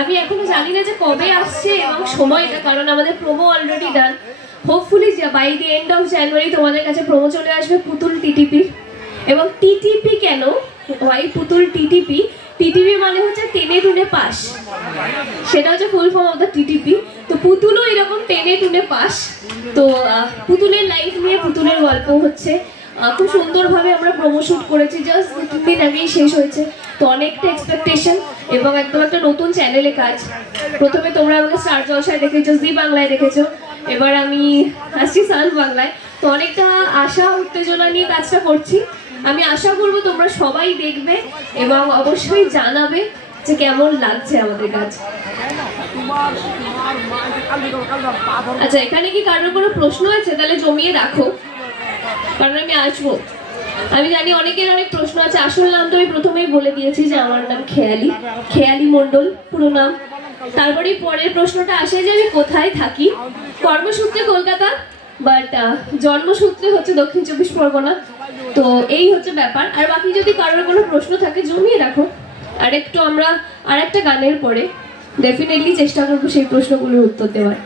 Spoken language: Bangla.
আমি এখনো জানি না যে কবে আসছে এবং সময়টা, কারণ আমাদের promo already done. Hopefully by the end of January তোমাদের কাছে প্রোমো চলে আসবে পুতুল টিটিপি। এবং টিটিপি কেন, ওয়াই পুতুল টিটিপি? টিটিপি মানে হচ্ছে টেনে টুনে পাস, সেটা হচ্ছে full form of the TTP. তো পুতুলও এরকম টেনে টুনে পাস। তো পুতুলের লাইফ নিয়ে পুতুলের গল্প হচ্ছে। খুব সুন্দরভাবে আমরা প্রোমো শুট করেছি, জাস্ট 2 দিন আগেই শেষ হয়েছে। তো অনেকটা এক্সপেকটেশন এবং একদম একটা নতুন চ্যানেলে কাজ। প্রথমে তোমরা আমাকে স্টার জলসায় দেখেছো, জি বাংলায় দেখেছো, এবার আমি আসছি সান বাংলায়। তো অনেকটা আশা উত্তেজনা নিয়ে কাজটা করছি। আমি আশা করবো তোমরা সবাই দেখবে এবং অবশ্যই জানাবে যে কেমন লাগছে আমাদের কাজ। আচ্ছা, এখানে কি কারোর কোনো প্রশ্ন আছে? তাহলে জমিয়ে রাখো, কারণ আমি আসবো। আমি জানি অনেকের অনেক প্রশ্ন আছে। আসল নাম তো আমি প্রথমেই বলে দিয়েছি যে আমার নাম খেয়ালি, খেয়ালি মণ্ডল পুরো নাম। তারপরে পরের প্রশ্নটা আসে যে আমি কোথায় থাকি। কর্মসূত্রে কলকাতা, বাট জন্মসূত্রে হচ্ছে দক্ষিণ 24 পরগনা। তো এই হচ্ছে ব্যাপার। আর বাকি যদি কারোর কোনো প্রশ্ন থাকে জমিয়ে রাখো, আর একটু আমরা আর একটা গানের পরে ডেফিনেটলি চেষ্টা করবো সেই প্রশ্নগুলোর উত্তর দেওয়ার।